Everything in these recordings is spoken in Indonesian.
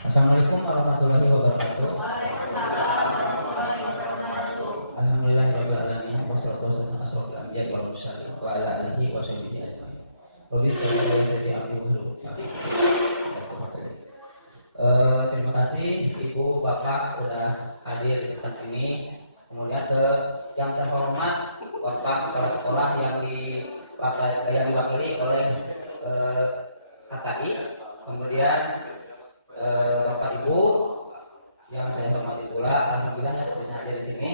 Assalamualaikum warahmatullahi wabarakatuh. Alhamdulillahirabbil alamin wassalatu wassalamu ala asyrofil anbiya'i wal mursalin wa ala alihi wa sahbihi ajmain. Terima kasih Ibu Bapak sudah hadir di tempat ini. Kemudian yang terhormat Bapak Kepala Sekolah yang diwakili oleh KKI. Kemudian Bapak Ibu yang saya hormati pula, alhamdulillah saya bisa hadir di sini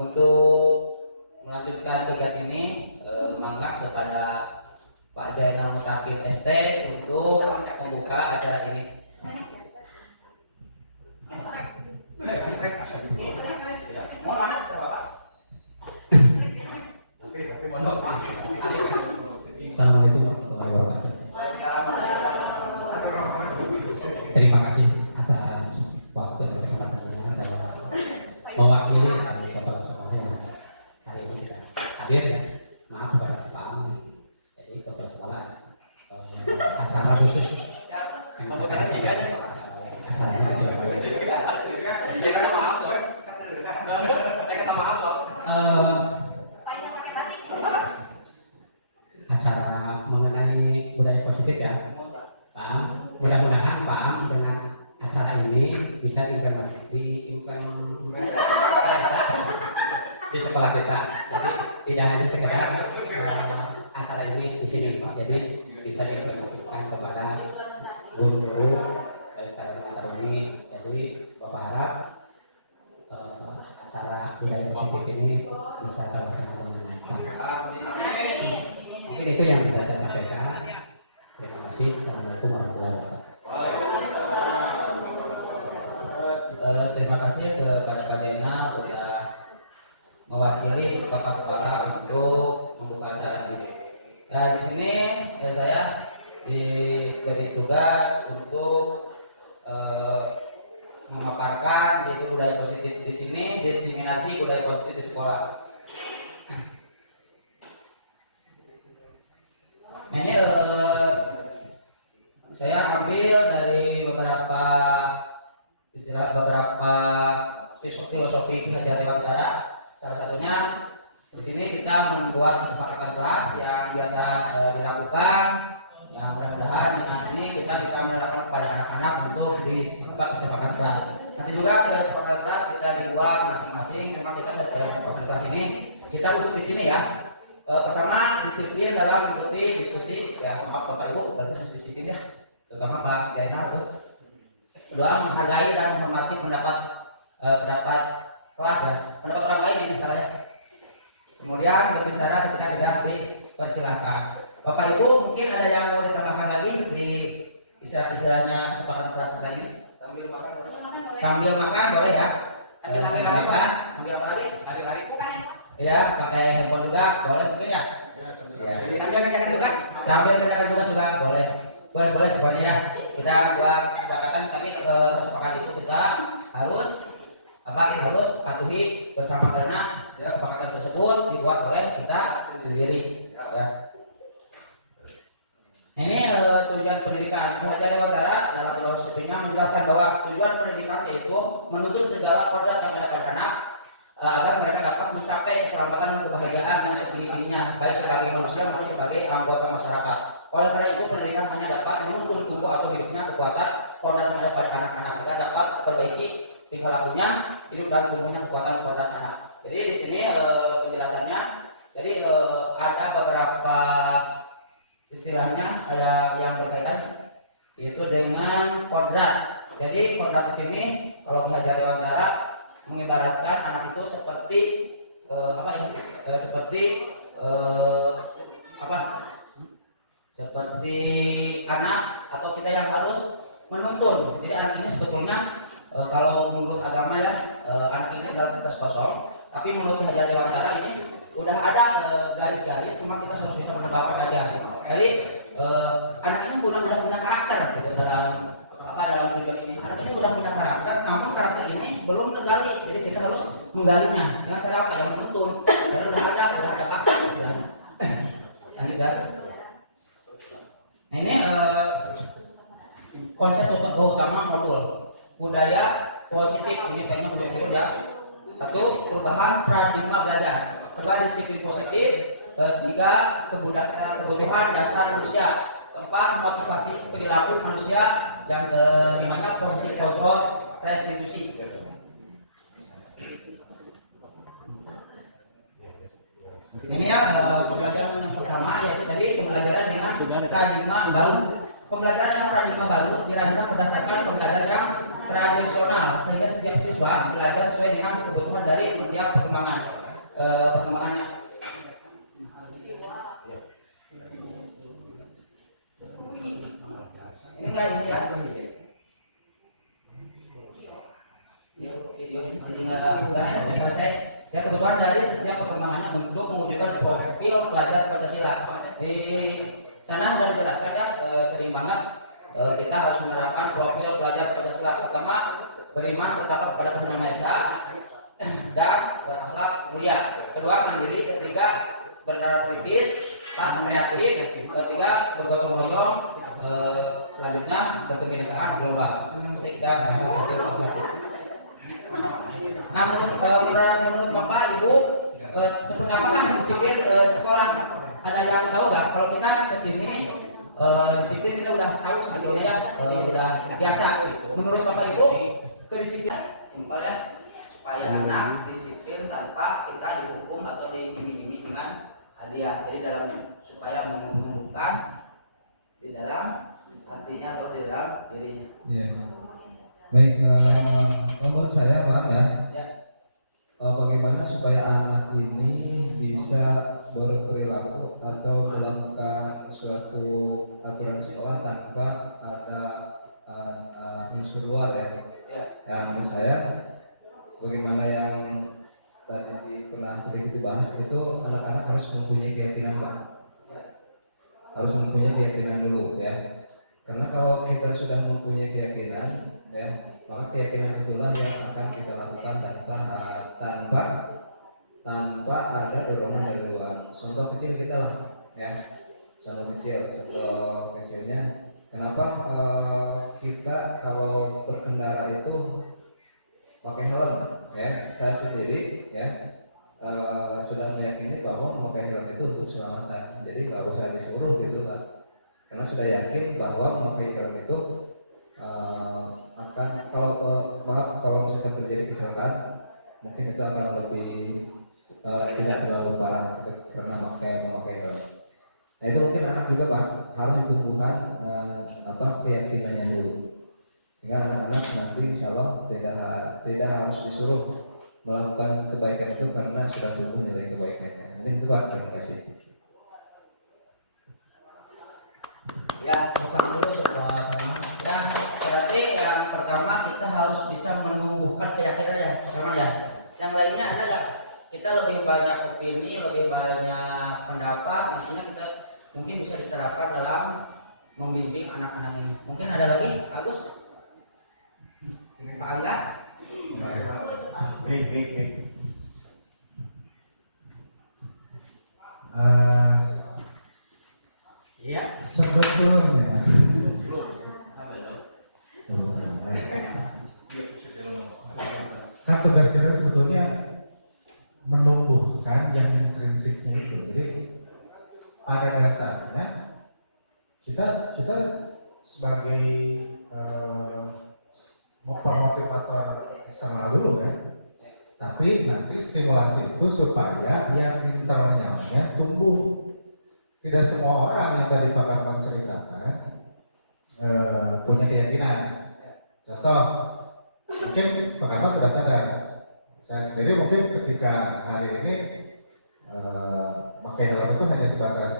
untuk melanjutkan kegiatan ini. Mangga kepada Pak Zainal Mutakin ST untuk membuka acara ini. Assalamualaikum warahmatullahi wabarakatuh. Terima kasih atas waktu dan kesempatannya saya mewakili kepala sekolah yang hari ini tidak hadir ya. Maaf kepada Pak. Jadi kepala sekolah acara khusus acaranya di Surabaya. Saya kata maaf dong. Saya kata maaf dong. Acara mengenai budaya positif ya. Pak, mudah-mudahan Pak dengan acara ini bisa diimplementasikan di sekolah kita. Jadi tidak hanya sekedar acara ini di sini Pak, jadi bisa diimplementasikan kepada guru-guru dari taruna ini. Jadi Bapak harap acara budaya positif ini bisa terlaksana dengan lancar. Mungkin itu yang bisa saya sampaikan. Terima kasih. Assalamualaikum warahmatullahi wabarakatuh. Terima kasih kepada Pak Zainal sudah mewakili Bapak Kepala untuk membuka acara ini. Nah, di sini saya diberi tugas untuk memaparkan yaitu budaya positif di sini, diseminasi budaya positif di sekolah. Ini saya ambil dari beberapa filosofi Hajar Dewantara. Salah satunya di sini kita membuat kesepakatan kelas yang biasa dilakukan. Ya, mudah-mudahan dengan ini kita bisa menerapkan kepada anak-anak untuk kesepakatan kelas. Nanti juga dari kesepakatan kelas kita dibuat masing-masing. Memang kita dari kesepakatan kelas ini kita duduk di sini ya. Pertama disiplin dalam mengikuti diskusi. Ya, maaf Bapak Ibu, harus disiplin ya. Terutama Pak Zainal. Kedua, menghargai dan menghormati pendapat kelas ya. Pendapat orang lain ini salah ya. Kemudian berbicara ketika sedang dipersilakan. Bapak Ibu mungkin ada yang mau ditambahkan lagi di istilahnya kesepakatan kelas kita ini sambil makan. Sambil makan boleh ya. Sambil makan. Sambil apa lagi? Lari-lari. Ya, pakai handphone juga boleh mungkin ya. Sambil menjaga tugas. Sambil menjaga tugas juga boleh. Boleh semuanya ya. Kita buat kesepakatan, tapi kesepakatan itu kita harus patuhi bersama karena kesepakatan tersebut dibuat oleh kita sendiri. Ya. Ini tujuan pendidikan. Hajar Dewantara dalam filosofinya menjelaskan bahwa tujuan pendidikan yaitu menuntut segala kodrat yang ada pada anak agar mereka dapat mencapai keselamatan dan kebahagiaan yang sendirinya, baik sebagai manusia maupun sebagai anggota masyarakat. Oleh karena itu, pendidikan hanya dapat menuntun tubuh atau hidupnya kekuatan kodrat yang ada pada anak-anak. Kita dapat perbaiki tingkah lakunya, hidup dan tubuhnya kekuatan kodrat anak. Jadi di sini penjelasannya, jadi ada beberapa istilahnya ada yang berkaitan yaitu dengan kodrat. Jadi kodrat di sini kalau Hajar Dewantara mengibaratkan anak itu seperti seperti anak atau kita yang harus menuntun. Jadi anak ini sebetulnya kalau menurut agama ya anak ini dalam kertas kosong, tapi menurut Hajar Dewantara ini udah ada garis-garis, cuma kita harus bisa menebakkan aja. Jadi anak ini udah punya karakter gitu, dalam tujuan ini. Anak ini udah punya karakter, namun karakter ini belum tergali. Jadi kita harus menggalinya dengan cara apa? Yang menuntun. Karena udah ada bakat istilahnya. Nah ini konsep utama modul budaya positif ini kayaknya udah dulu ya. Satu, perubahan paradigma belajar. Kedua, disiplin positif. Ketiga, kebutuhan dasar manusia. Keempat, motivasi perilaku manusia. Yang kelimanya posisi kontrol restitusi. Ini ya pembelajaran yang pertama ya. Jadi pembelajaran dengan paradigma baru. Pembelajaran yang paradigma baru dilakukan berdasarkan pembelajaran yang tradisional sehingga setiap siswa belajar sesuai dengan kebutuhan dari setiap perkembangannya. Ini enggak ini ya. Enggak selesai. Ya, kebutuhan dari setiap perkembangannya untuk mewujudkan profil pelajar Pancasila. Di sana sudah dijelaskan ya, sering banget kita harus menerapkan profil pelajar Pancasila. Pertama, beriman bertakwa kepada Tuhan Yang Maha Esa dan berakhlak mulia. Kedua, mandiri. Ketiga, bernalar kritis. Empat, kreatif. Ketiga, bergotong royong. Selanjutnya, berkebinekaan global. Kita menurut Bapak Ibu, seperti apakah disiplin sekolah? Ada yang tahu nggak? Kalau kita kesini disiplin kita udah tahu sebetulnya ya, udah biasa. Menurut Bapak Ibu, kedisiplinan simpel ya, supaya anak disiplin tanpa kita dihukum atau diiming-imingi dengan hadiah. Jadi supaya menumbuhkan di dalam hatinya atau di dalam dirinya. Yeah. Baik, menurut saya Pak ya, bagaimana supaya anak ini bisa berperilaku atau melakukan suatu aturan sekolah tanpa ada unsur luar ya. Ya, menurut saya, bagaimana yang tadi pernah sedikit dibahas itu, anak-anak harus mempunyai keyakinan Pak. Harus mempunyai keyakinan dulu ya. Karena kalau kita sudah mempunyai keyakinan ya, maka keyakinan itulah yang akan kita lakukan tanpa ada dorongan dari luar. Contoh kecil kita lah ya, contoh kecilnya kenapa kita kalau berkendara itu pakai helm ya. Saya sendiri ya sudah meyakini bahwa memakai helm itu untuk keselamatan, jadi nggak usah disuruh gitu Pak, karena sudah yakin bahwa memakai helm itu akan kalau misalkan terjadi kecelakaan mungkin itu akan lebih tidak terlalu parah karena memakai helm. Nah itu mungkin anak juga Pak harus ditumbuhkan keyakinannya dulu, sehingga anak-anak nanti insya Allah tidak harus disuruh melakukan kebaikan itu karena sudah tumbuh nilai kebaikannya. Mungkin itu Pak, terima kasih. Ya, berarti yang pertama kita harus bisa menumbuhkan keyakinan ya, memang ya. Yang lainnya ada nggak? Kita lebih banyak opini, lebih banyak pendapat, maksudnya kita mungkin bisa diterapkan dalam membimbing anak-anak ini. Mungkin ada lagi, Agus? Pak Angga? Ya, sebetulnya kan tugas kita sebetulnya menumbuhkan yang intrinsiknya itu. Jadi pada dasarnya kita sebagai motivator eksternal dulu kan, tapi nanti stimulasi itu supaya yang internalnya tumbuh. Tidak semua orang yang tadi Pak Karman ceritakan punya keyakinan. Contoh, mungkin Pak Karman sudah sadar. Saya sendiri mungkin ketika hari ini pakai helm itu hanya sebatas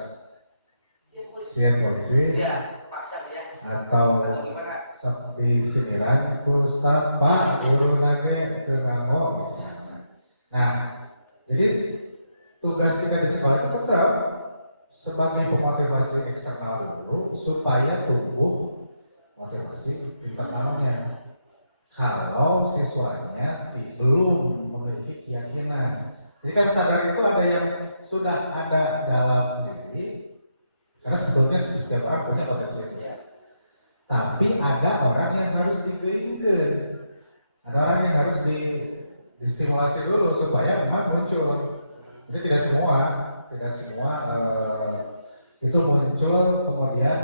sian polisi atau di siniran Ustaz Pak Guru Nage Tenamo misalnya. Nah, jadi tugas kita di sekolah itu tetap sebagai pemotivasi eksternal dulu supaya tumbuh motivasi internalnya. Kalau siswanya belum memiliki keyakinan, jadi kan sadar itu ada yang sudah ada dalam diri, karena sebetulnya setiap orang punya potensi itu. tapi ada orang yang harus digeringkan, ada orang yang harus distimulasi dulu supaya memang muncul. Jadi tidak semua itu muncul kemudian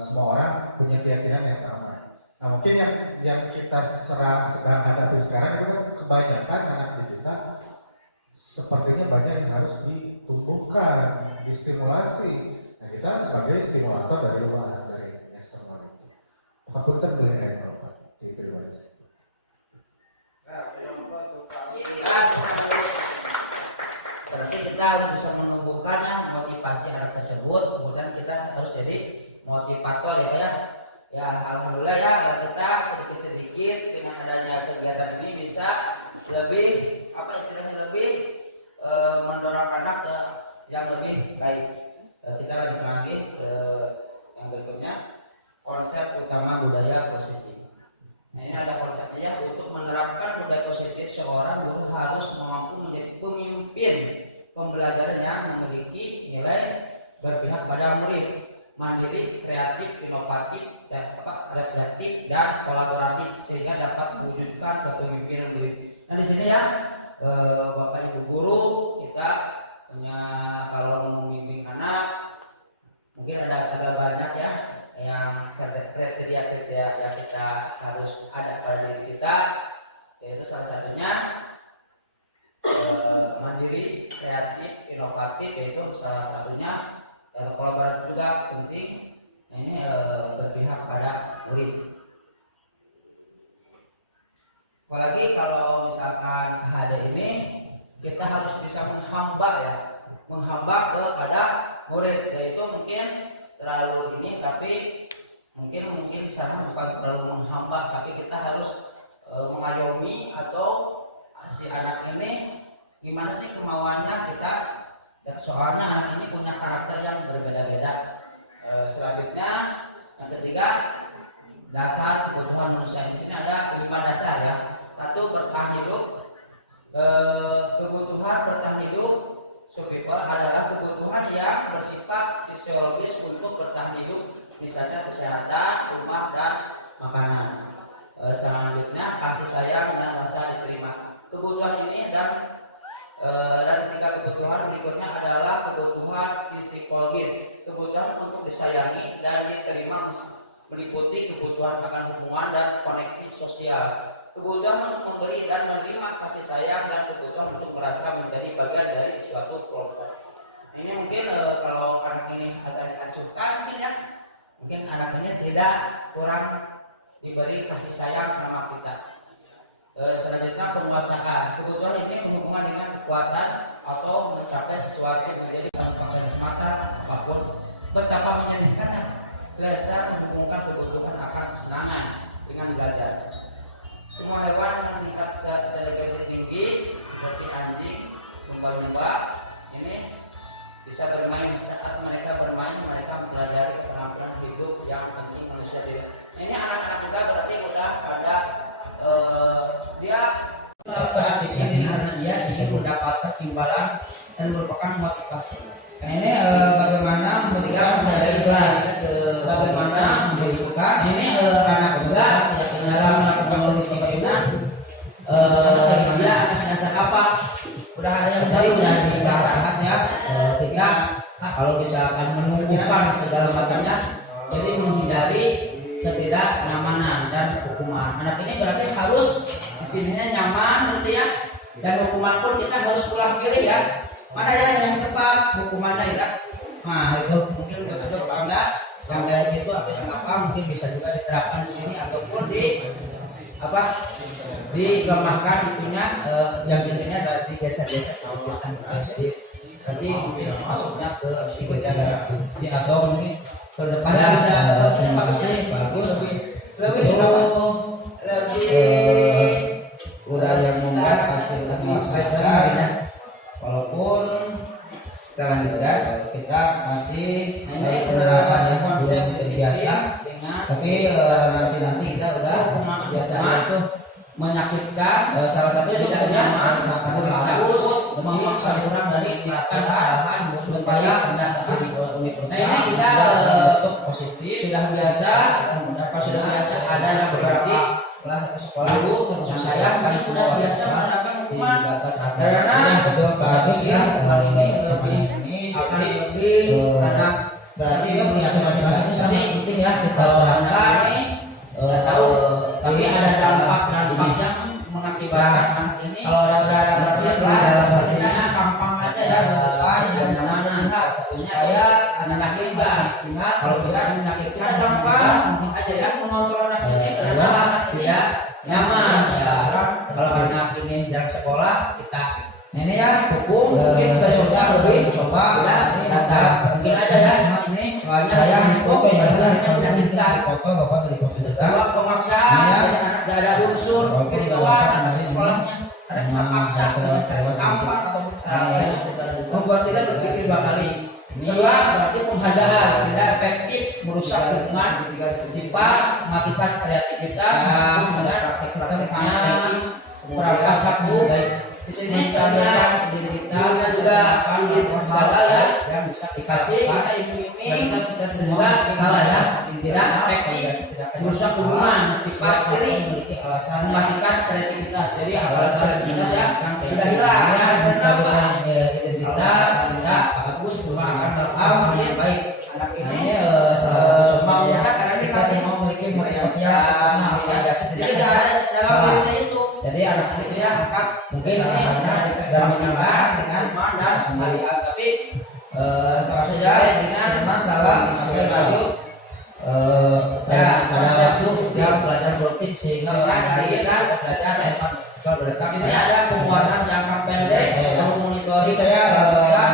semua orang punya keyakinan yang sama. Nah mungkin yang kita sedang hadapi sekarang itu kan kebanyakan anak di kita sepertinya banyak yang harus ditumbuhkan, distimulasi. Nah kita sebagai stimulator dari luar, dari eksternal itu. Apapun terpilih di pribadi. Berarti kita harus bisa menumbuhkan motivasi anak tersebut, kemudian kita harus jadi motivator ya. Ya alhamdulillah ya kita sedikit-sedikit dengan adanya kegiatan ini bisa lebih mendorong anak ke yang lebih baik. Kita lanjut lagi ke yang berikutnya, konsep utama budaya positif. Nah ini ada konsepnya, untuk menerapkan budaya positif seorang guru harus mampu menjadi pemimpin pembelajaran yang memiliki nilai berpihak pada murid, mandiri, kreatif, inovatif, dan reflektif dan kolaboratif sehingga dapat mewujudkan kepemimpinan murid. Nah di sini ya Bapak Ibu guru kita punya, kalau membimbing anak mungkin ada banyak ya yang kriteria yang kita harus ada pada diri kita, yaitu salah satunya mandiri, kreatif, inovatif, yaitu salah satunya kolaboratif juga penting. Ini berpihak pada murid. Apalagi kalau misalkan KHD ini kita harus bisa menghamba kepada murid, yaitu mungkin terlalu ini, tapi mungkin di sana bukan terlalu menghamba, tapi kita harus mengayomi atau si anak ini gimana sih kemauannya kita. Soalnya anak ini punya karakter yang berbeda-beda. Selanjutnya yang ketiga, dasar kebutuhan manusia. Di sini ada 5 dasar ya. 1, bertahan hidup. Kebutuhan bertahan hidup survival adalah kebutuhan yang bersifat fisiologis untuk bertahan hidup, misalnya kesehatan, rumah, dan makanan. Selanjutnya kasih sayang dan rasa diterima. Kebutuhan ini dan 3 kebutuhan berikutnya adalah kebutuhan psikologis. Kebutuhan untuk disayangi dan diterima meliputi kebutuhan akan hubungan dan koneksi sosial, kebutuhan untuk memberi dan menerima kasih sayang, dan kebutuhan untuk merasa menjadi bagian dari suatu kelompok. Ini mungkin kalau anak ini agak diacuhkan mungkin anak ini tidak kurang diberi kasih sayang sama kita. Selanjutnya penguasaan. Kebutuhan ini berhubungan dengan kekuatan atau mencapai sesuatu yang menjadi penghormatan apapun. Betapa menyedihkannya belajar menghubungkan kebutuhan akan kesenangan dengan belajar. Semua hewan yang tingkat intelijensi tinggi seperti anjing, lumba-lumba ini bisa bermain. Saat mereka bermain, mereka mempelajari keterampilan hidup yang penting manusia tidak. Ini anak-anak juga berarti udah ada dia ini karena dia bisa mendapatkan timbalan dan merupakan motivasi. Nah, ini bagaimana memberikan dari ikhlas, bagaimana memberikan ini anak muda dalam melakukan pendisiplinan, dia dasar apa? Udah ada yang tadi udah dibahas ya. Kita kalau misalkan menumbuhkan segala macamnya, jadi menghindari ketidaknyamanan dan hukuman. Anak ini berarti harus di sininya nyaman berarti ya. Dan hukuman pun kita harus pulang kiri ya. Mana ya yang tepat hukumannya ya. Nah itu mungkin betul apa enggak yang kayak gitu atau yang apa mungkin bisa juga diterapkan di sini ataupun digambarkan itunya yang intinya dari desa-desa seperti jadi berarti mungkin masuknya ke psikoterapis atau mungkin ke depan bisa bagus lebih udah yang membuat pasti lebih baik ya. Walaupun kita lanjutkan, kita masih penerapan yang konsep biasa, tapi nanti kita udah biasanya itu menyakitkan salah satu tidak nyaman, harus memaksa orang dari melakukan kesalahan supaya tidak terjadi Nah ini kita untuk positif sudah biasa ada yang berarti sekolah terus saya kami sudah biasa menerapkan hukuman karena bagus ya ini lebih karena berarti ya punya motivasi itu sangat penting ya kita terangkan tahu tapi ada dampak yang mengakibatkan anak ini kalau ada berarti dalam artinya gampang aja ya depan dan mana satunya ya anak kita ingat kalau bisa menyakitkan gampang mungkin aja ya mengontrol anak ini karena tidak nyaman ya kalau anak ini jarang sekolah kita ini ya hukum mungkin kita sudah lebih coba ya data mungkin aja ya ini saya foto sebenarnya menyakitkan foto bapak dari komputer pemaksaan anak tidak ada unsur ketentuan sekolahnya karena kita paksa dengan cara gampang atau cara lain membuat tidak berpikir dua kali. Kedua berarti penghadaan tidak efektif merusak hubungan sifat mematikan kreativitas prakteknya berapa satu di sini standar identitas juga segala yang bisa dikasih kita ini kita semua salah ya tidak efektif merusak hubungan sifat diri memiliki alasan mematikan kreativitas jadi alasan kreativitas ya tidak hilang ya disebutkan identitas tidak bagus semua akan dalam yang baik anak ini mau karena kita semua memiliki motivasi jadi tidak ada dalam dirinya itu jadi anak ini ya mungkin ini hanya dikasih dengan dan sendiri tapi saya dengan masalah sekali lagi ya pada waktu jam pelajaran politik sehingga orang kita belajar ini ada pembuatan jangka pendek memonitori saya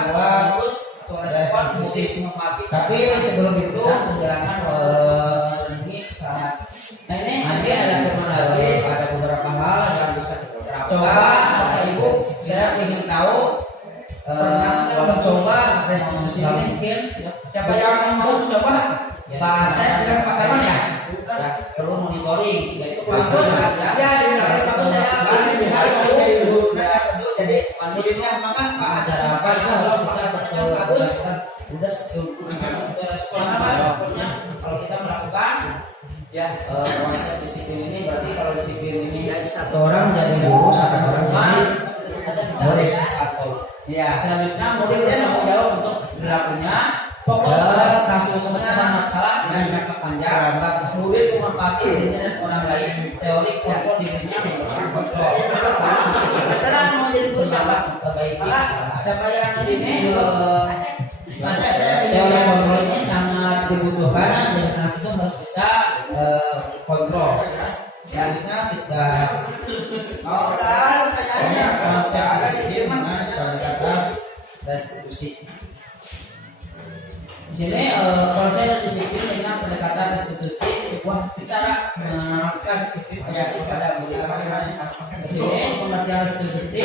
bagus respon musik tapi sebelum itu menjalankan ini sangat nah ini nanti ada teman lagi ada beberapa hal yang bisa kita coba Bapak Ibu saya ingin tahu mencoba restitusi ini mungkin siapa yang mau mencoba bahasa yang pakai mana ya perlu monitoring yaitu bagus ya di bagus saya sekali mau jadi guru jadi muridnya maka bahasa apa itu harus kita benar bagus udah kita responnya kalau kita melakukan ya konsep disiplin ini berarti kalau disiplin ini dari satu orang jadi guru satu orang jadi murid atau ya selanjutnya muridnya tanggung jawab untuk berlakunya fokus pada kasusnya masalah dan jangka panjang murid memanfaatkan dirinya dan orang lain teori kontrol dirinya menggunakan kontrol sekarang mau jadi guru siapa perbaiki siapa yang di sini teori kontrol ini sangat dibutuhkan dan anak itu harus bisa kontrol selanjutnya kita mau pertanyaannya konsep disiplin pendekatan restitusi di sini konsep disiplin dengan pendekatan restitusi sebuah cara menerapkan disiplin penyakit pada murid di sini pengertian restitusi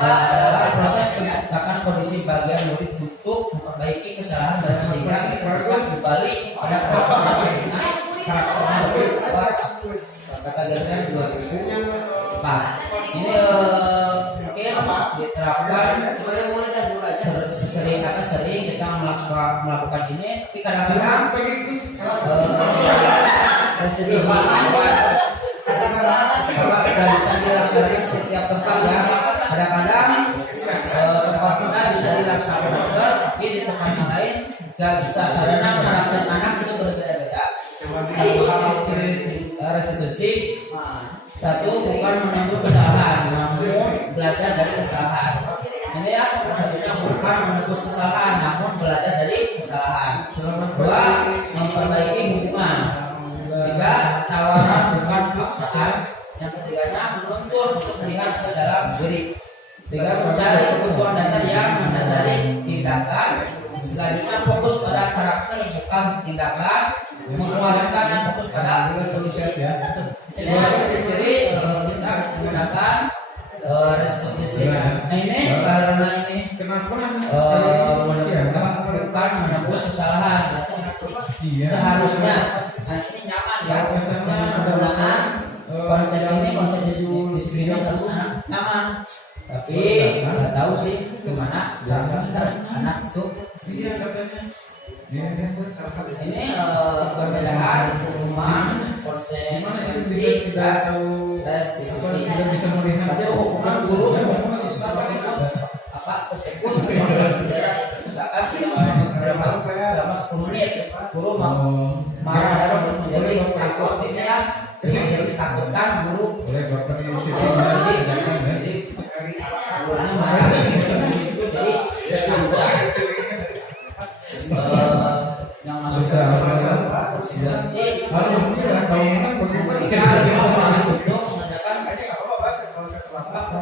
adalah proses menciptakan kondisi bagian murid untuk memperbaiki kesalahan dan sehingga bisa kembali pada karakter dengan karakter murid kata dasar 2004 ini mungkin diterapkan mulai dan sering kita melakukan ini tapi kadang-kadang restitusi katakanlah tidak bisa dilaksanakan setiap tempat ya kadang-kadang tempat kita bisa dilaksanakan tapi di tempat yang lain tidak bisa karena karakter anak itu berbeda-beda itu ciri restitusi satu bukan menembus kesalahan namun belajar dari kesalahan ini ya salah satunya bukan menembus kesalahan namun belajar dari kesalahan dua memperbaiki hubungan tiga tawaran bukan paksaan yang ketiganya menuntun untuk melihat ke dalam diri tiga mencari kebutuhan dasar yang mendasari tindakan selanjutnya fokus pada karakter bukan tindakan mengeluarkan dan fokus pada solusi sini ciri-ciri kita menggunakan restitusi nah ini karena ini bukan menembus kesalahan seharusnya nah ini nyaman ya menggunakan konsep ini konsep disiplin tentu nyaman tapi nggak tahu sih gimana anak itu Ini perbedaan hukuman konsekuensi dan restitusi. Tapi hukuman guru hukuman siswa apa tersebut misalkan tidak berapa selama 10 menit guru mau marah dan menjadi takut ini ya jadi takutkan guru jadi gurunya marah jadi yang masuk ke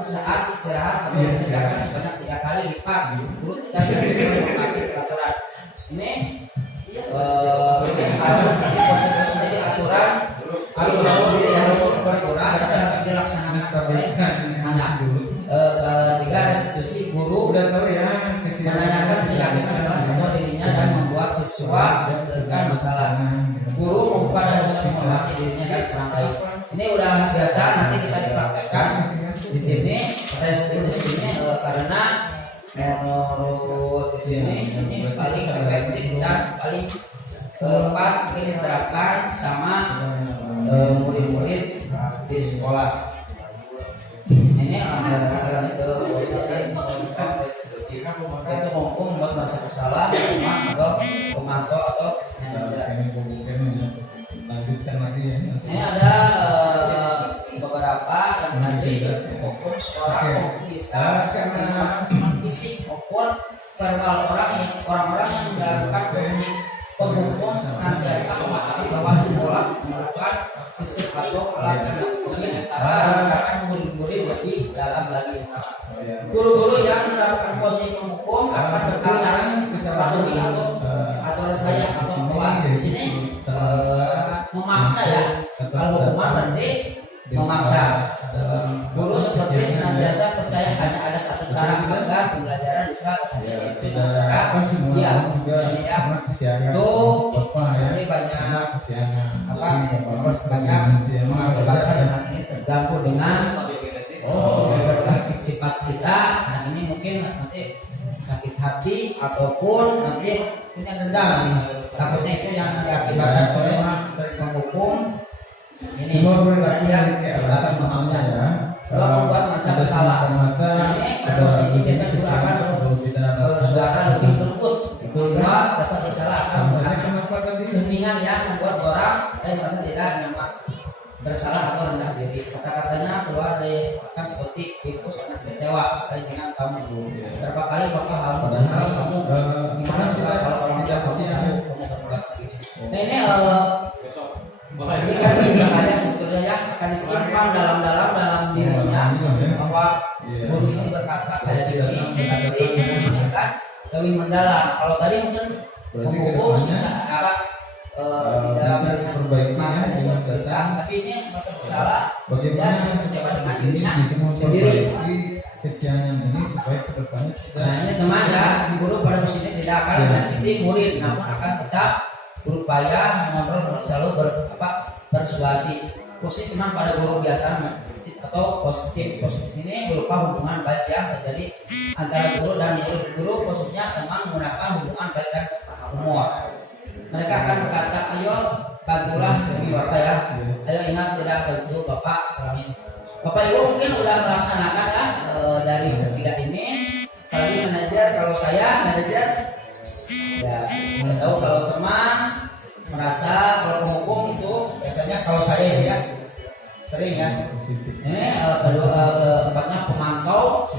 saat istirahat atau mengerjakan sebanyak 3 kali lipat guru tidak bisa mengikuti peraturan ini harus menjadi aturan sendiri yang peraturan tapi harus dilaksanakan oleh anak. Ketiga restitusi guru udah tahu ya menanyakan pihak kelas atau dirinya dan membuat siswa dengan masalah. Guru membuka dan menghormati dirinya dan orang lain. Ini udah biasa nanti kita dipraktekkan di sini restitusi ini karena menurut di sini ini paling efektif dan paling pas mungkin diterapkan sama murid-murid di sekolah. Ini adalah itu posisi restitusi itu hukum membuat merasa bersalah atau pemantau atau lanjutkan lagi ya. ini ada beberapa yang nanti hukum seorang bisa fisik maupun verbal orang-orang yang melakukan fungsi penghukum senantiasa memahami bahwa sekolah memerlukan sistem atau alat yang lebih akan murid-murid lebih dalam lagi. Guru-guru yang menerapkan posisi penghukum akan berkata mematuhi atau saya atau kelas di sini memaksa ya. Kalau hukuman berarti memaksa. Guru seperti senantiasa percaya hanya ada satu cara agar pembelajaran bisa itu cara dia itu nanti banyak dengan ini terganggu dengan sifat kita. Nah ini mungkin nanti sakit hati ataupun nanti punya dendam. Takutnya itu yang diakibatkan oleh menghukum ini karena dia merasa memaksa ya. Kalau membuat masa bersalah, ini posisi biasa juga akan bersaudara lebih lembut. Kedua, rasa bersalah akan menggunakan keheningan yang membuat orang dan merasa tidak nyaman, bersalah atau rendah diri. Kata-katanya keluar dari kata seperti ibu sangat kecewa sekali dengan kamu. Berapa kali bapak harus berbicara kamu gimana juga kalau orang tua kamu berbuat begini. Nah ini ini kan bahaya sebetulnya ya akan disimpan dalam dirinya bahwa guru ini berkata kayak gini kan lebih mendalam. Kalau tadi mungkin menghukum secara dalam perbaiki tapi ini masa bersalah bagaimana kecewa dengan dirinya sendiri. Kesiangan ini supaya kedepannya nah ini teman ya guru pada sini tidak akan menyakiti murid namun akan tetap berupaya mengontrol dan selalu bersuasi. Positif teman pada guru biasa atau positif ini berupa hubungan baik yang terjadi antara guru dan guru positifnya memang menggunakan hubungan baik dan humor. Mereka akan berkata ayo bantulah demi bapak ya, ayo ingat tidak bantu bapak selama ini. Bapak ibu mungkin udah melaksanakan ya dari ketiga ini. Apalagi manajer, kalau saya manajer ya saya tahu kalau teman merasa kalau menghukum itu biasanya kalau saya ya sering ya ini tempatnya pemantau.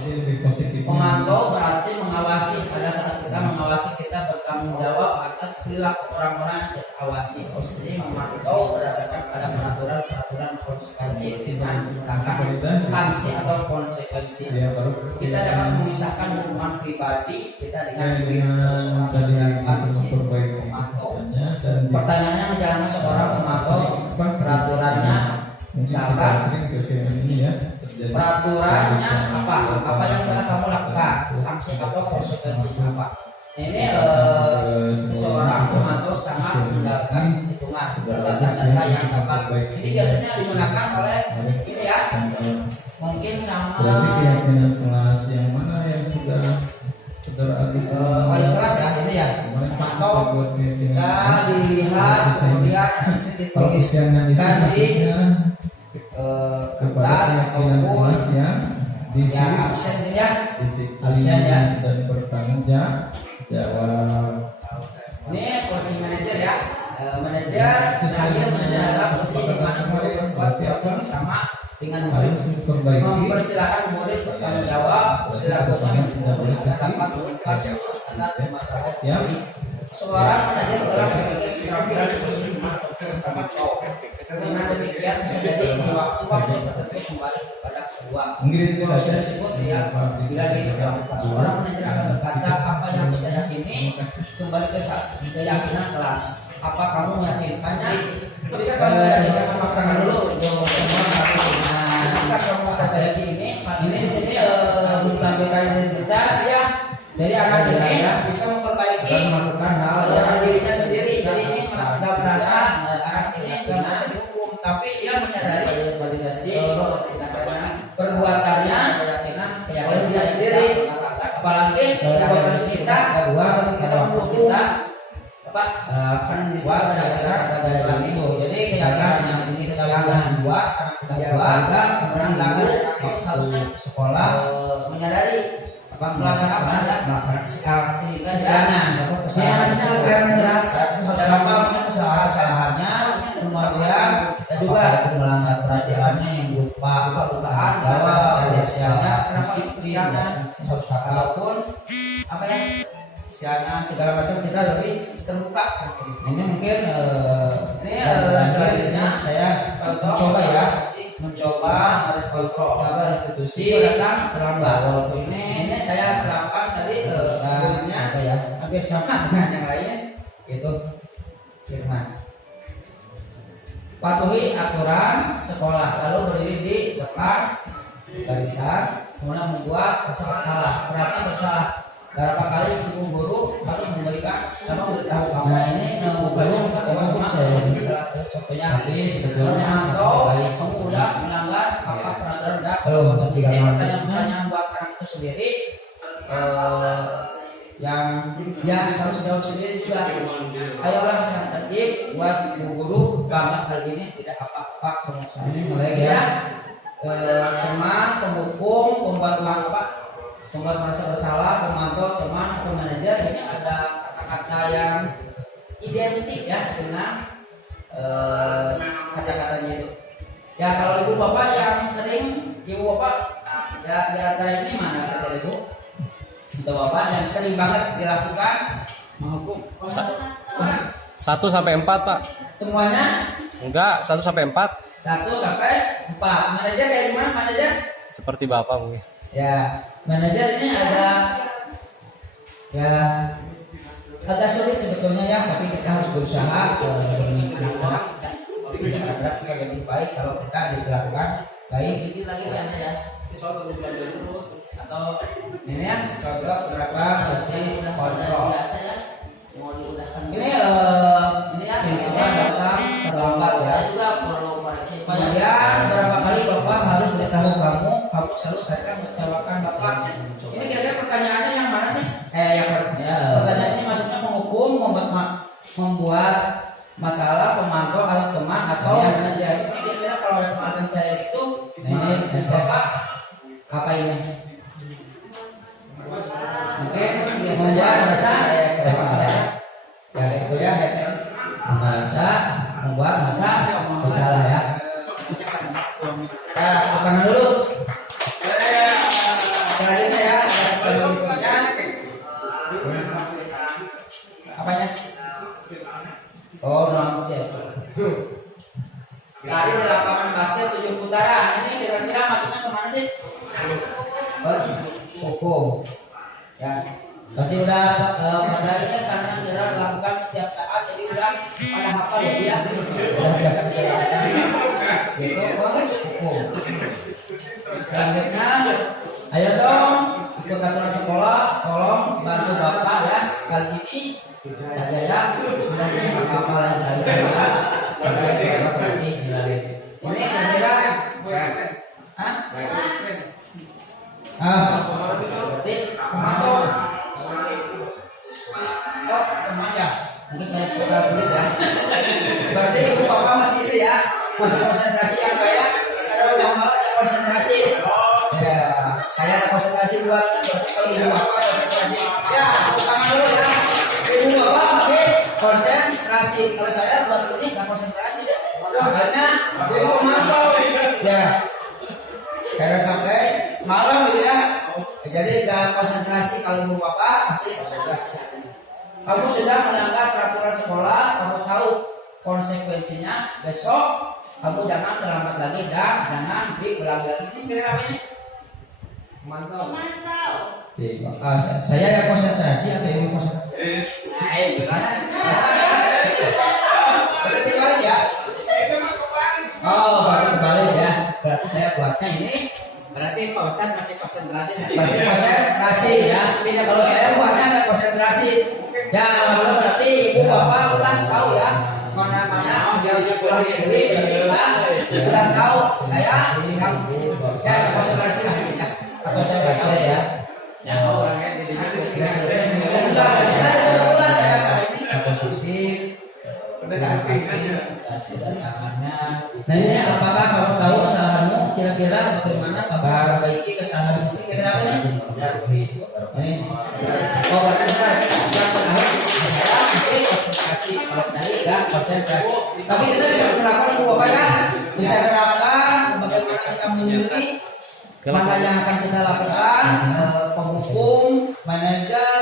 Pemantau berarti mengawasi. Pada saat kita mengawasi kita bertanggung jawab atas perilaku orang-orang yang kita awasi. Jadi memantau berdasarkan pada peraturan konsekuensi dengan menggunakan sanksi atau konsekuensi. Kita dapat memisahkan hubungan pribadi kita dengan pemantau. Pertanyaannya menjalankan seorang pemantau peraturannya misalkan peraturannya apa yang telah kamu lakukan, sanksi atau konsekuensi apa. Ini seorang pemantau sangat mendapatkan hitungan data-data yang dapat. Ini biasanya digunakan oleh ini ya mungkin sama kelas yang mana yang sudah wali kelas ya ini ya Pemantau kita dilihat kemudian dituliskan di kertas ataupun ya absen ya dan bertanggung jawab. ini posisi manajer ya. Manajer adalah posisi di mana murid berbuat sesuatu sama dengan murid, mempersilahkan murid bertanggung jawab dilakukan dapat berkasih atas masalah teori. Seorang manajer adalah pemimpin keterampilan posisi dengan demikian bisa jadi di waktu tertentu kembali kepada kedua. Mungkin itu saja Tersebut ya bila seorang manajer akan berkata apa yang kita yakini kembali ke keyakinan kelas. Apa kamu meyakinkannya? Ketika kamu meyakinkan sama kamu dulu, jika kamu kata saya ini di sini menstabilkan identitas ya. Dari anak ini bisa memperbaiki melakukan hal dirinya sendiri. Jadi ini nggak merasa anak ini nggak merasa dihukum, tapi dia menyadari validasi perbuatannya oleh dia sendiri. Apalagi perbuatan kita mendukung kan bisa ada kata-kata itu. Jadi misalkan yang kita buat keluarga kemudian dilakukan harusnya sekolah menyadari melaksanakan kesiapannya akan terasa dampaknya kesalahannya kemudian juga melanggar perajaannya yang berupa bukaan bahwa kesiapannya kesiapan ataupun apa ya kesiapan segala macam kita lebih terbuka. Ini mungkin selanjutnya saya mencoba restitusi datang terlambat. Walaupun ini saya terapkan tadi gurunya hampir sama dengan yang lain itu firman. Patuhi aturan sekolah lalu berdiri di depan barisan kemudian membuat salah merasa bersalah. Berapa kali ibu guru harus memberikan sama beritahu kamu ini bukannya contohnya habis sebetulnya atau kamu udah melanggar apa peraturan udah pertanyaan buat anak itu sendiri yang harus jawab sendiri juga. Ayolah yang tadi buat ibu guru banget kali ini tidak apa-apa pengusaha mulai ya teman pendukung pembuat merasa bersalah, pemantau, teman atau manajer ini ada kata-kata yang identik ya dengan kata-katanya itu. Ya kalau ibu bapak yang sering ibu bapak ya ada ini mana kata ibu? Atau bapak yang sering banget dilakukan menghukum 1 sampai 4 Pak. semuanya? Enggak, 1 sampai 4. 1 sampai 4. Manajer kayak gimana manajer? Seperti Bapak mungkin. Ya, manajer ini ada ya agak sulit sebetulnya ya, tapi kita harus berusaha anak-anak kita lebih baik kalau kita dilakukan baik. Ini lagi ya, siswa harus belajar terus atau ini ya contoh beberapa versi kontrol. Ini siswa datang terlambat ya. Kemudian berapa kali bapak harus beritahu kamu selalu saya mengecewakan bapak. Ini kira-kira pertanyaannya yang mana sih? Pertanyaan ini maksudnya menghukum, membuat masalah pemantau atau teman atau manajer. Ini kira-kira kalau yang akan saya itu ini bapak apa ini? Mungkin membuat masa ya itu ya membuat masa bersalah ya. Bukan dulu. Selanjutnya ya, berikutnya apanya? Oh, rambut ya. Lari di lapangan basket 7 putaran. Ini kira-kira maksudnya kemana sih? Hukum. Ya, pasti udah pada ini karena kita lakukan setiap saat, jadi udah pada hafal ya dia. Udah biasa dijelaskan. Itu hukum. Selanjutnya, ayo dong ikut aturan sekolah, tolong bantu bapak ya sekali ini saja ya. Sudah punya hafal yang dari sekolah sampai seperti ini. Ini kira-kira, berarti pemantau. Oh, salah tulis ya. Berarti ibu bapak masih itu ya, masih konsentrasi yang kayak kalau udah malam ada konsentrasi. Ya, saya ada konsentrasi buat berarti kalau ibu bapak konsentrasi. Ya, tepuk tangan dulu ya. Ibu bapak masih konsentrasi. Kalau saya buat ini nggak konsentrasi ya. Makanya ibu mantau ya. Karena sampai malam gitu ya. Jadi nggak konsentrasi kalau ibu bapak masih konsentrasi. Kamu sudah melanggar peraturan sekolah, kamu tahu konsekuensinya. Besok kamu jangan terlambat lagi dan jangan diulangi lagi. Ini kira apa ini? Mantau. Saya yang konsentrasi atau ibu konsentrasi? Berarti balik ya? Oh, baru balik ya. Berarti saya buatnya ini. Berarti Pak Ustadz masih konsentrasi. Masih konsentrasi ya. Kalau saya buatnya ada konsentrasi. Ya, lalu berarti ibu bapak udah tahu ya mana-mana yang kurang diri udah tahu saya yang ya konsentrasi lah ya. Atau saya nggak tahu ya. Yang orangnya didinya saya positif. Nah ini apakah kamu tahu kesalahanmu kira-kira bagaimana perbaiki kesalahanmu kira-kira apa nih? Ini oh benar saya masih konsentrasi kalau tadi enggak konsentrasi tapi kita bisa menerapkan ibu bapak ya bisa menerapkan bagaimana kita menyuruh mana yang akan kita lakukan penghukum manajer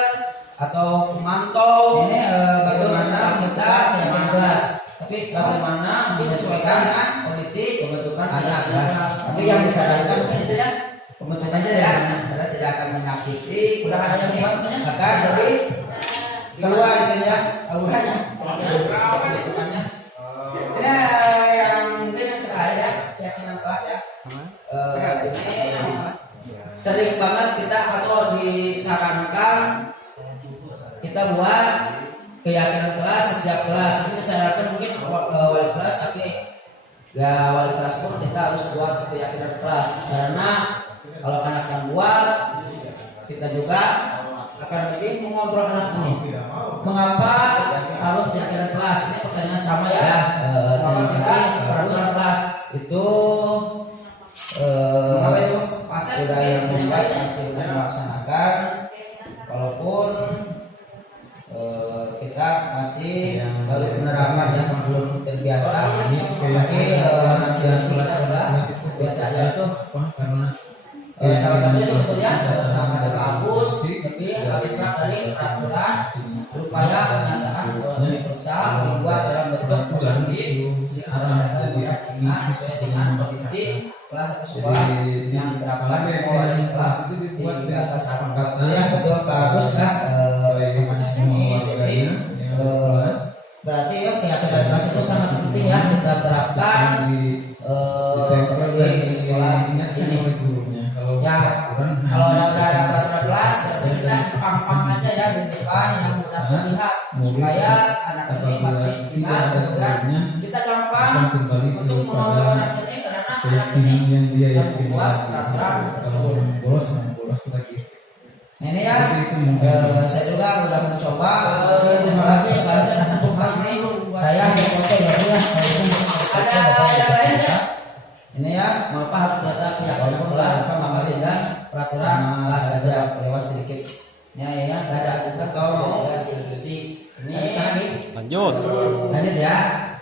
atau pemantau ini bagaimana kita yang 15 tapi bagaimana disesuaikan dengan kondisi pembentukan anak tapi yang disarankan mungkin itu ya pembentukan aja ya karena tidak akan menyakiti udah ada yang dibantunya akan dari keluar itu ya auranya pembentukannya ini yang mungkin yang terakhir ya siapkan kelas ya ini sering banget kita atau disarankan kita buat keyakinan kelas setiap kelas ini saya harapkan mungkin wali kelas tapi ya wali kelas pun kita harus buat keyakinan kelas karena kalau anak yang buat kita juga akan lebih mengontrol anak ini mengapa harus keyakinan kelas ini pertanyaan sama ya mengapa kita peraturan kelas itu sudah yang menyampaikan masih sudah melaksanakan walaupun kita masih baru penerapan yang belum terbiasa tapi nanti kita sudah biasa aja tuh salah satunya sebetulnya sangat bagus tapi habisnya dari peraturan berupaya penyataan universal dibuat dalam bentuk positif sesuai dengan kondisi kelas atau sekolah yang diterapkan sekolah di kelas di atas ya betul bagus lah ini jadi berarti ya keyakinan kelas itu sangat penting ya kita terapkan di sekolah ini ya kalau udah ada peraturan kelas kita pang-pang aja ya di depan yang mudah terlihat supaya anak ini masih ingat dan kita gampang untuk mengontrol anak ini karena anak ini yang membuat peraturan tersebut. Ini ya saya juga udah mencoba terima kasih atas tempat ini saya foto ya ada lain ya ini ya maaf harus data keyakinan kelas mengambil dan peraturan kelas saja lewat sedikit ya nggak ada bukan kau ada institusi ini lanjut ya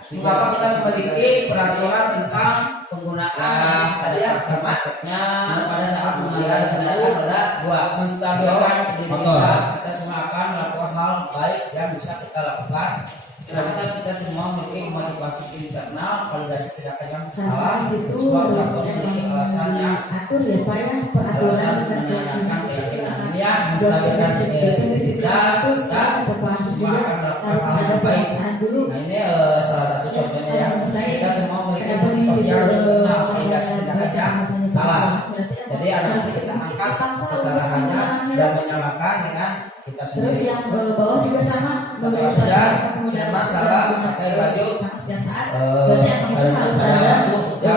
mengapa kita memiliki peraturan tentang penggunaan tadi ya prakteknya pada saat mengendarai kendaraan pada dua menstabilkan kredibilitas kita semua akan melakukan hal baik yang bisa kita lakukan karena kita semua memiliki motivasi internal validasi tindakan yang salah semua melakukan memiliki alasan yang atur ya Pak ya peraturan menanyakan keyakinan ini ya menstabilkan kredibilitas kita semua akan melakukan hal yang baik nah ini salah satu contohnya ya kita semua memiliki motivasi yang internal validasi tindakan yang salah jadi ada kita angkat kesalahannya dan menyalahkan dengan kita sendiri. Terus yang bawah juga sama dan masalah pakai baju berarti apa itu harus ada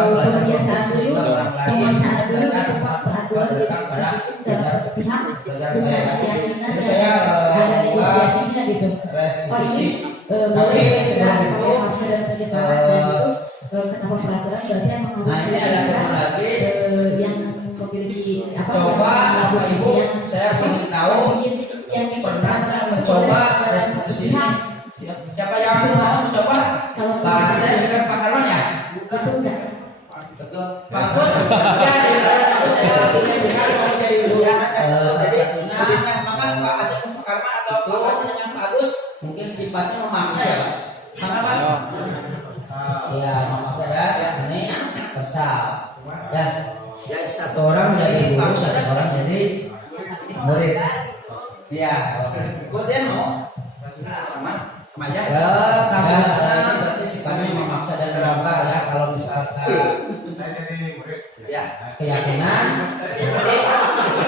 kebiasaan dulu pemaksaan dulu peraturan dalam satu pihak dengan keyakinan dan ada negosiasinya gitu. Restitusi Tapi sebelum itu, kenapa peraturan berarti yang nah ini ada teman lagi. yang memiliki Coba Bapak Ibu, saya ingin tahu pernah mencoba restitusi ini? Siapa yang mau mencoba? Bahasa dengan Pak Karman ya? Betul enggak? Betul. Bagus. Ya, jadi maka Pak Asep Pak Karman atau Pak Karman dengan Pak Agus mungkin sifatnya memaksa ya Pak. Maka Pak? Ya, memaksa ya. Ini kesal. Ya, ya satu orang jadi guru, satu orang jadi murid. Iya. Kemudian mau sama aja. Ya, kasusnya berarti sifatnya memaksa dan terangka ya. Kalau misalkan Saya jadi murid. ya keyakinan, jadi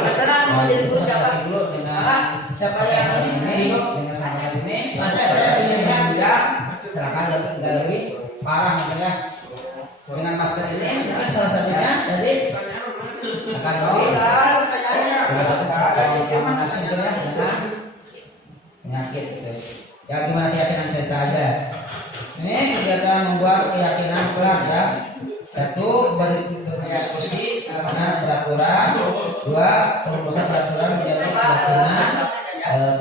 misalnya mau jadi guru siapa dulu dengan siapa yang ini dengan sama yang ini. Masa ada ini juga silakan lebih parah ya. Dengan masker ini mungkin salah satunya jadi akan lebih kombinasi dengan penyakit gitu. Ya gimana keyakinan kita aja. Ini kegiatan membuat keyakinan kelas ya. 1. Berdiskusi mengenai peraturan. 2. Perumusan peraturan menjadi keyakinan.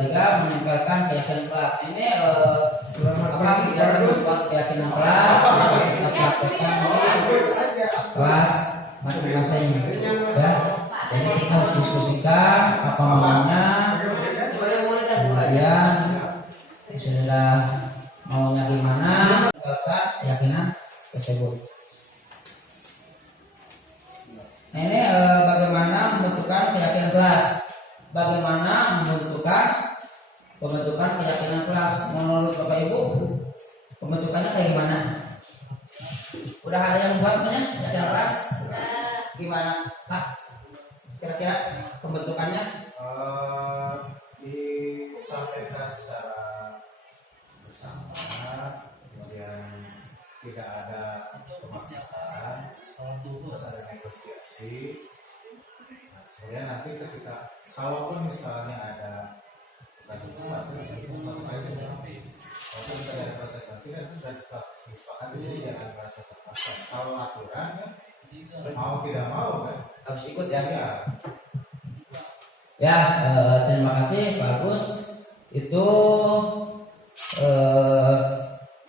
3. Menempelkan keyakinan kelas. Ini apa kegiatan membuat keyakinan kelas kita praktekkan di kelas masing-masing ya. Jadi kita harus diskusikan apa maunya, kemudian sudah maunya gimana, keyakinan tersebut. Nah ini bagaimana membentukkan keyakinan kelas, bagaimana membentukkan pembentukan keyakinan kelas menurut Bapak Ibu, pembentukannya kayak gimana? Udah ada yang buat keyakinan kelas? Gimana Pak? Kira-kira pembentukannya? Disampaikan secara bersama, kemudian tidak ada pemaksaan, terus ada negosiasi. Kemudian nanti ketika kalaupun misalnya ada hukuman, masuk aja walaupun misalnya ada konsekuensi dan sudah disepakati, jadi jangan merasa terpaksa. Kalau aturan kan mau tidak mau kan Harus ikut ya. ya. Ya, terima kasih Pak Agus. Itu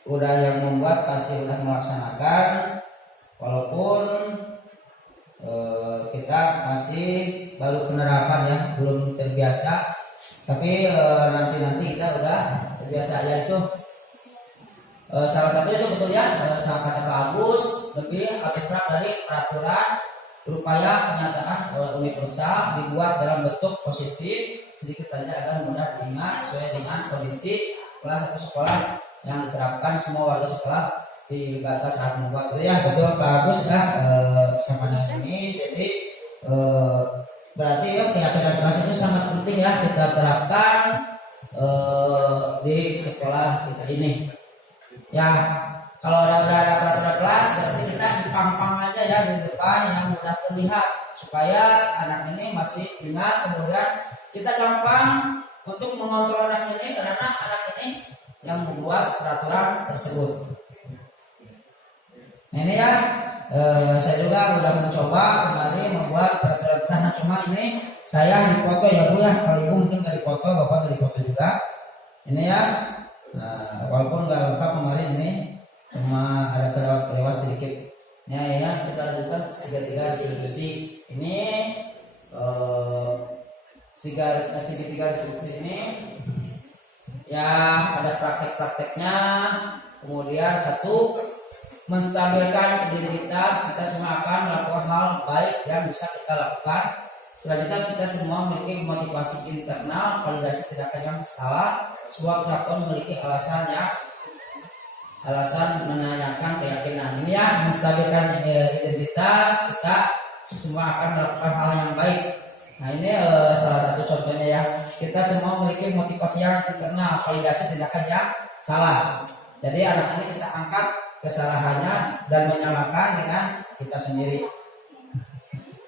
udah yang membuat pasti udah melaksanakan, walaupun kita masih baru penerapan ya, belum terbiasa. Tapi nanti kita udah terbiasa aja itu. Salah satu itu betul ya, salah kata Pak Agus, lebih abstrak dari peraturan berupaya kenyataan universal dibuat dalam bentuk positif sedikit saja agar mudah diingat sesuai dengan kondisi kelas atau sekolah yang diterapkan semua warga sekolah di batas saat membuat itu ya. Betul Pak Agus ya, sama ini jadi berarti ya keyakinan kelas itu sangat penting ya kita terapkan di sekolah kita ini. Ya, kalau udah ada peraturan kelas berarti kita dipang-pang aja ya di depan yang mudah terlihat supaya anak ini masih ingat, kemudian kita gampang untuk mengontrol anak ini karena anak ini yang membuat peraturan tersebut. Nah ini ya, saya juga udah mencoba kemarin membuat peraturan, nah cuma ini saya dipoto ya Bu ya, kalau Ibu mungkin nggak dipoto, Bapak nggak dipoto juga. Ini ya. Nah, walaupun nggak lengkap kemarin ini cuma ada kelewat sedikit. Ya kita lanjutkan segitiga restitusi ini segitiga restitusi ini ya ada praktek-prakteknya. Kemudian 1, menstabilkan identitas. Kita semua akan melakukan hal baik yang bisa kita lakukan. Selanjutnya kita semua memiliki motivasi internal, validasi tindakan yang salah. Semua kita pun memiliki alasan menanyakan keyakinan. Ini ya, menstabilkan identitas, kita semua akan melakukan hal yang baik. Nah ini salah satu contohnya ya. Kita semua memiliki motivasi yang internal, validasi tindakan yang salah. Jadi anak ini kita angkat kesalahannya dan menyamakan dengan kita sendiri.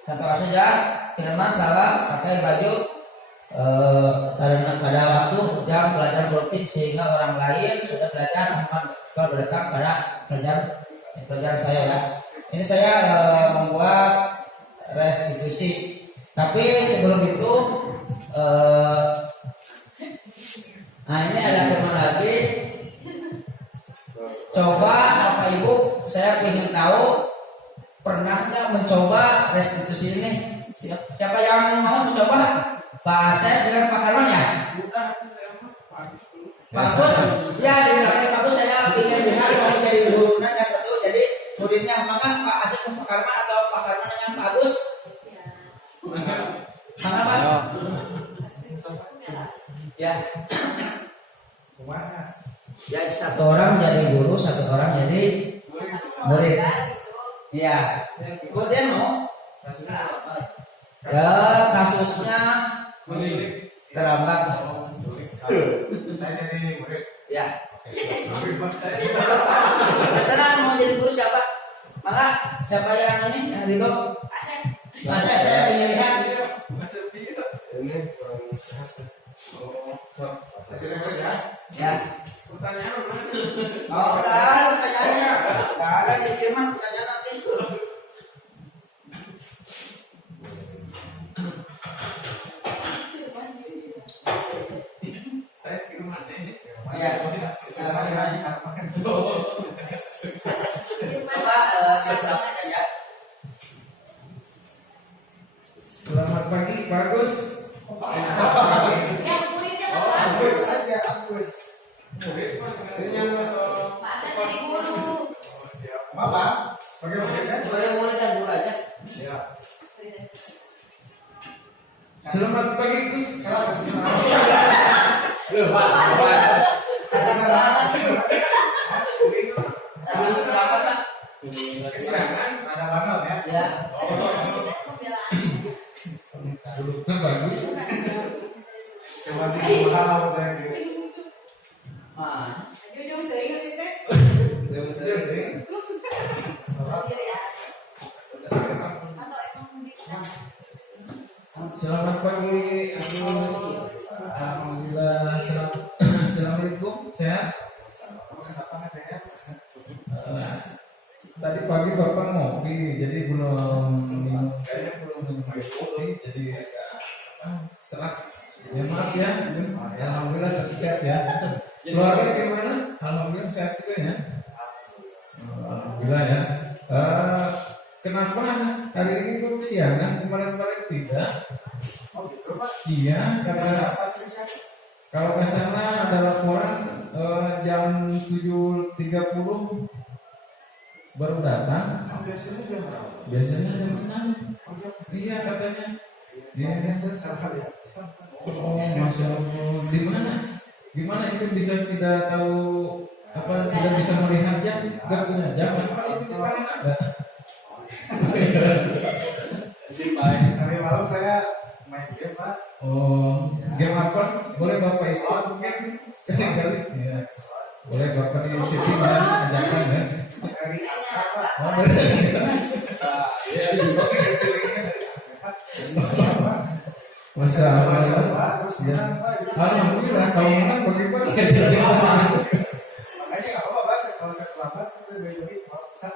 Contoh saja, Firman salah pakai baju karena pada waktu jam pelajaran produktif sehingga orang lain sudah belajar berdatang pada pelajaran saya ya. Ini saya membuat restitusi. Tapi sebelum itu nah ini ada teman lagi. Coba Bapak Ibu, saya ingin tahu pernah nggak mencoba restitusi ini? Siapa yang mau mencoba? Pak Asep dengan Pak Karman ya? Bagus. Ya di belakang bagus, saya ingin lihat kalau jadi gurunya yang satu, jadi muridnya maka Pak Asep dan Pak Karman atau Pak Karman yang bagus? Mana Pak? Ya. Ya satu orang jadi guru, satu orang jadi murid. Iya. Kemudian mau? Ya kasusnya terlambat. Saya jadi murid. Ya. Sekarang mau jadi guru siapa? Maka siapa yang ini yang Ridho? Pak Asep, saya ingin lihat. Ya. Oh, udah pertanyaannya. Enggak ada di firman pertanyaan nanti. Saya firman ini. Ya. Berapa saja? Selamat pagi, bagus. Yang muridnya kan Agus aja, Agus. Murid. Pak Asep jadi guru. Apa? Bagaimana? Boleh murid dan guru aja. Selamat pagi, Gus. Berapa Pak? Ada panel ya? Ya. Duduknya bagus. Cuma di mahal saya gitu. Ah. Selamat pagi, Agus. Alhamdulillah. Assalamualaikum. Sehat? Tadi pagi Bapak ngopi, jadi belum minum kopi, jadi agak serak. Ya maaf ya, alhamdulillah tetap sehat ya. Keluarga gimana? Alhamdulillah sehat juga ya. Alhamdulillah ya. Kenapa hari ini kok kesiangan, kemarin-kemarin tidak? Oh gitu Pak? Iya, Karena karena apa sih saya? kalau ke sana ada laporan jam 7.30 baru datang. Biasanya jam berapa? Biasanya jam 6. Iya katanya. Iya. Biasa salah ya. Oh, masya Allah. Di mana? Gimana itu bisa tidak tahu apa tidak bisa melihat jam? Gak punya jam? Apa itu di mana ada? Hari malam saya main game Pak. Oh, game apa? Boleh Bapak ikut mungkin sekali-kali? Iya. Boleh Bapak di situ ya, ajakan ya. Dari apa? Oh, boleh. Iya, pasti kesilingnya dari apa? Masya Allah. Ya. Alhamdulillah kalau menang bagaimana? Makanya nggak apa-apa Pak, kalau saya terlambat pasti lebih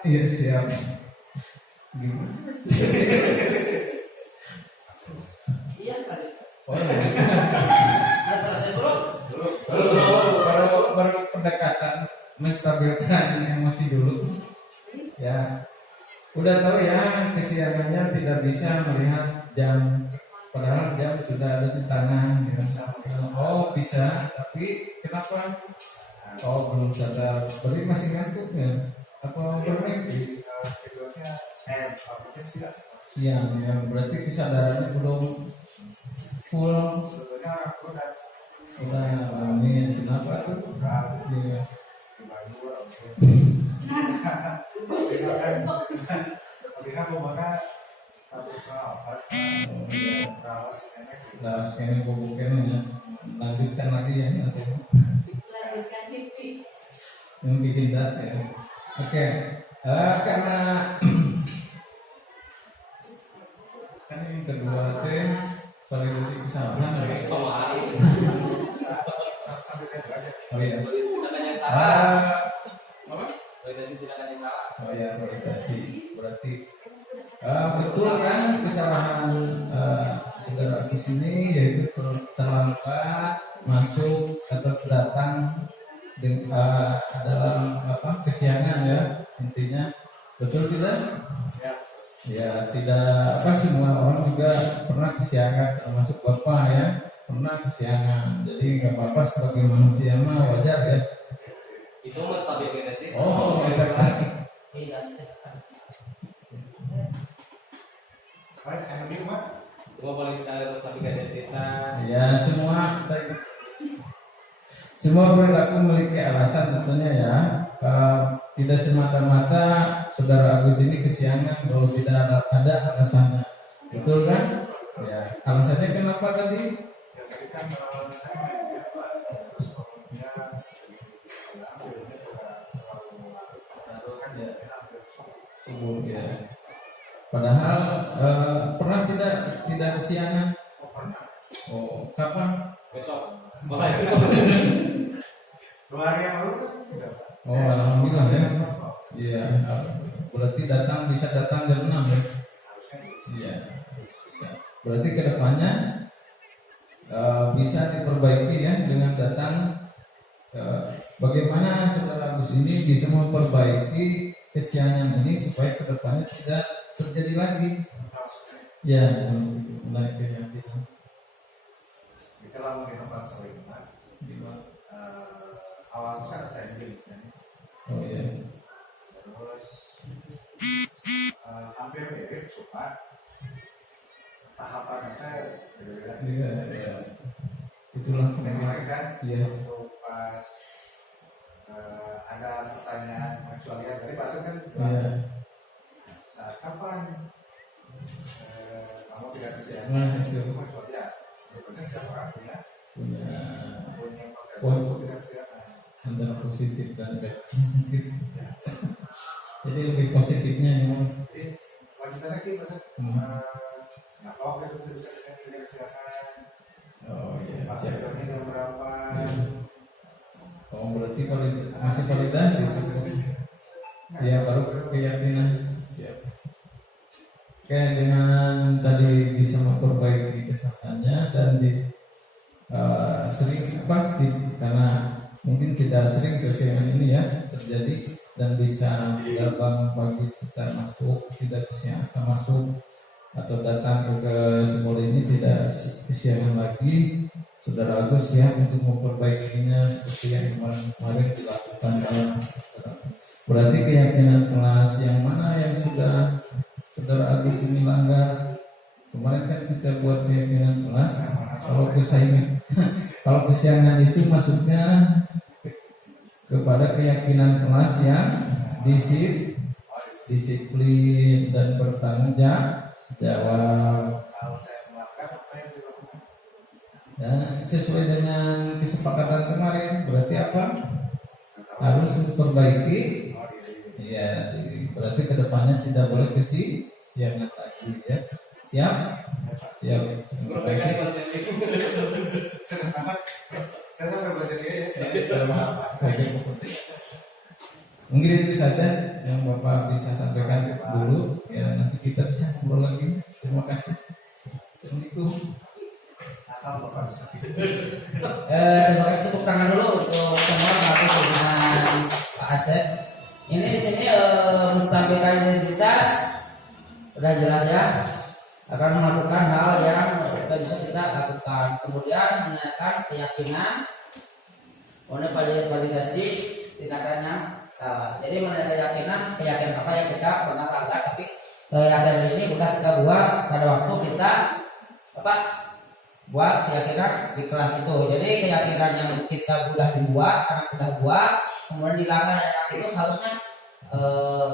Iya siap. Gimana? Iya kali. Oh, iya. Udah selesai belum? baru pendekatan menstabilkan emosi dulu. Ya, udah tahu ya kesiangannya tidak bisa melihat jam. Padahal jam sudah ada di tangan. Ya. Oh bisa, tapi kenapa? Oh belum sadar. Berarti masih ngantuk ya? Apa bermimpi? tidurnya siang. Siang ya, berarti kesadarannya belum full. Sebetulnya aku Udah amin. Kenapa tuh? Iya. Nah, sekarang bukan ya. Lanjutkan lagi ya nanti. Lanjutkan TV. Yang bikin data ya. Oke. Karena kan yang kedua validasi kesalahan. Oh iya. Oh ya, validasi berarti betul kan kesalahan saudara Agus ini, yaitu terlambat masuk atau datang dalam kesiangan ya, intinya betul tidak? Ya tidak semua orang juga pernah kesiangan, termasuk Bapak ya pernah kesiangan, jadi nggak apa-apa, sebagai manusia mah wajar ya. Itu mas stabil genetik. Oh, kita kan. Cuma paling kita stabil identitas. Ya semua perilaku memiliki alasan tentunya ya. Tidak semata-mata saudara Agus ini kesiangan kalau tidak ada alasannya, betul kan? Ya, alasannya kenapa tadi? Subuh ya. Padahal pernah tidak kesiangan? Oh, kapan? Besok. 2 hari yang lalu kan tidak. Oh, alhamdulillah ya. Iya, berarti bisa datang jam 6 ya. Iya, bisa. Berarti kedepannya bisa diperbaiki ya dengan datang. Bagaimana saudara Agus ini bisa memperbaiki kesiangan ini supaya kedepannya tidak terjadi lagi? Ya, menarik keyakinan. Kita lakukan inovasi lingkungan. Awalnya kan trending kan. Oh iya. Terus hampir mirip, cuma tahapannya berbeda. Iya. Itulah Kemarin kan Iya. untuk pas ada pertanyaan pengecualian dari pasien kan, Iya. saat kapan kamu tidak kesiangan? Nah, itu. Pengecualian. Sebetulnya setiap orang punya potensi Oh. untuk tidak kesiangan. Antara positif dan negatif. Jadi lebih positifnya ya. Jadi lanjutannya kita kenapa waktu itu tidak kesiangan? Oh iya. Pas Siap. ini jam berapa? Iya. Oh berarti masih validasi. Ya baru keyakinan. Siap. Oke, dengan tadi bisa memperbaiki kesehatannya dan sering aktif karena mungkin kita sering kesiangan ini ya terjadi, dan bisa bangun pagi kita masuk tidak kesiangan masuk atau datang ke sekolah ini tidak kesiangan lagi. Saudara Agus ya untuk memperbaikinya seperti yang kemarin dilakukan dalam. Berarti keyakinan kelas yang mana yang sudah saudara Agus ini langgar? Kemarin kan kita buat keyakinan kelas. Kalau kesiangan itu maksudnya kepada keyakinan kelas yang disiplin dan bertanggung jawab. Kalau saya melakukan apa yang dilakukan? Dan sesuai dengan kesepakatan kemarin, berarti apa? Harus diperbaiki. Iya, berarti kedepannya tidak boleh kesiangan lagi ya. Siap? Siap. Terima kasih. Saya sampai belajar dia ya. Mungkin itu saja yang Bapak bisa sampaikan dulu. Ya, nanti kita bisa ngobrol lagi. Terima kasih. Assalamualaikum. Terima kasih, tepuk tangan dulu untuk semua Bapak dengan Pak Asep. Ini di sini menstabilkan identitas sudah jelas ya, akan melakukan hal yang tidak bisa kita lakukan. Kemudian menanyakan keyakinan, kemudian validasi tindakan yang salah. Jadi menanyakan keyakinan apa yang kita pernah langgar, tapi keyakinan ini bukan kita buat pada waktu kita buat keyakinan di kelas itu. Jadi keyakinan yang kita sudah dibuat, karena sudah buat, kemudian dilanggar itu harusnya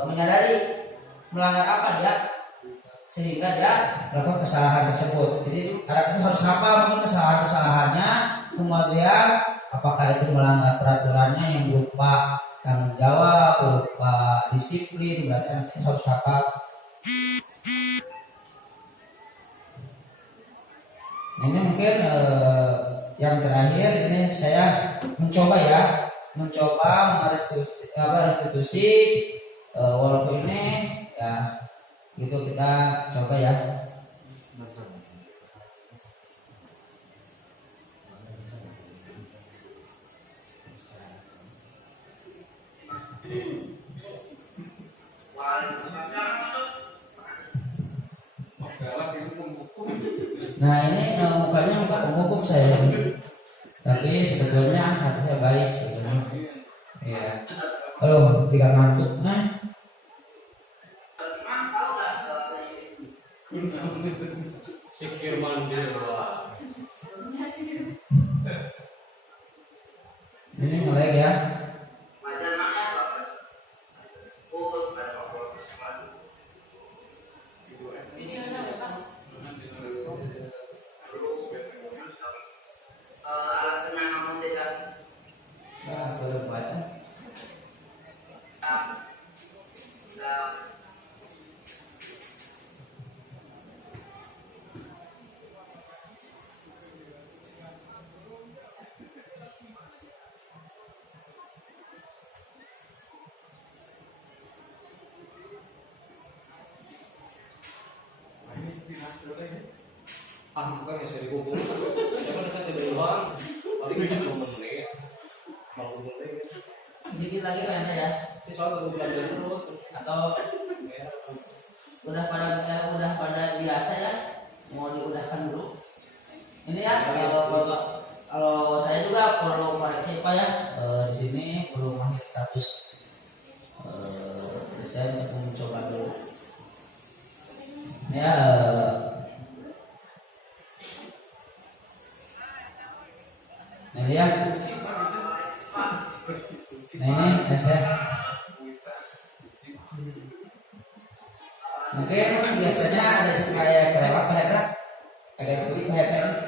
menyadari melanggar apa dia, sehingga dia melakukan kesalahan tersebut. Jadi anak itu harus hafal mungkin kesalahan-kesalahannya, kemudian apakah itu melanggar peraturannya yang berupa tanggung jawab, berupa disiplin, berarti anak itu harus hafal. Ini mungkin mungkin yang terakhir ini saya mencoba restitusi walaupun ini ya gitu kita coba ya. Nah ini mukanya muka penghukum saya ini. Tapi sebetulnya hati saya baik sebetulnya. Ya. Halo, tiga ngantuk. Nah. Sikir mandiri wah. Ini ngelag ya. Bukan yang saya dihubung. Saya kan saya tidak uang. Paling bisa 2 menit. Mau 2 menit. Sedikit lagi Pak ya. Si soal udah belajar terus atau Udah pada biasa ya. Mau diudahkan dulu. Ini ya kalau saya juga perlu koreksi Pak ya. Di sini perlu mahir status saya untuk mencoba dulu. Ya nah ya. Nah ini saya mungkin biasanya ada kayak kelewat Pak Hendra, agak putih Pak Hendra.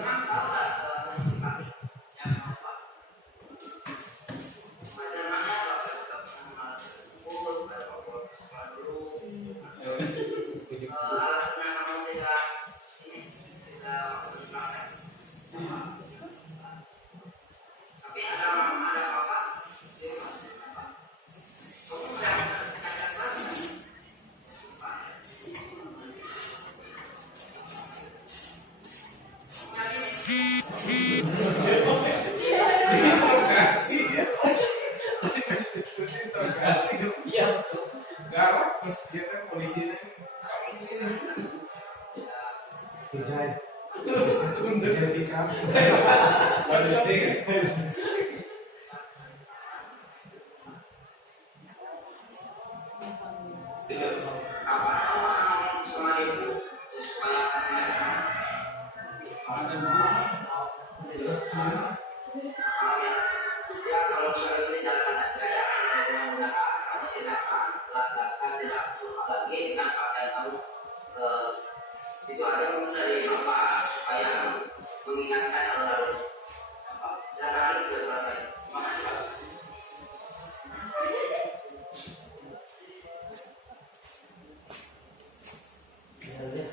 Itu ada dari Bapak supaya mengingatkan orang dan hari sudah selesai. Makasih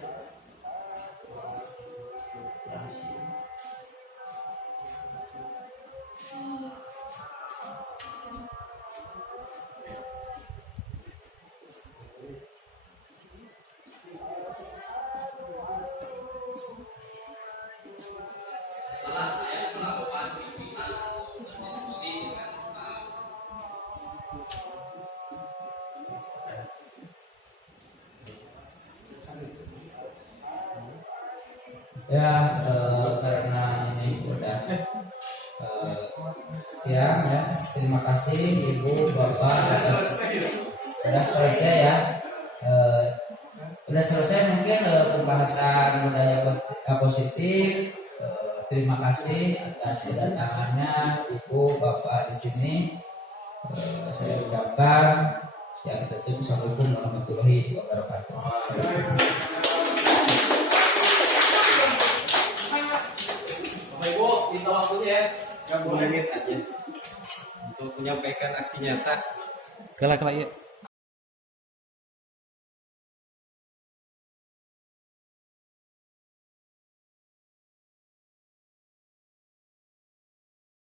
Pak. Setelah saya melakukan bimbingan dan diskusi dengan Ya karena ini udah siang ya. Terima kasih Ibu Bapak udah selesai ya. Udah selesai mungkin pembahasan budaya positif. Terima kasih atas kedatangannya Ibu Bapak di sini. Saya ucapkan ya kita tutup. Assalamualaikum warahmatullahi wabarakatuh. Bapak Ibu, minta waktunya ya. 2 menit aja untuk menyampaikan aksi nyata. Kelak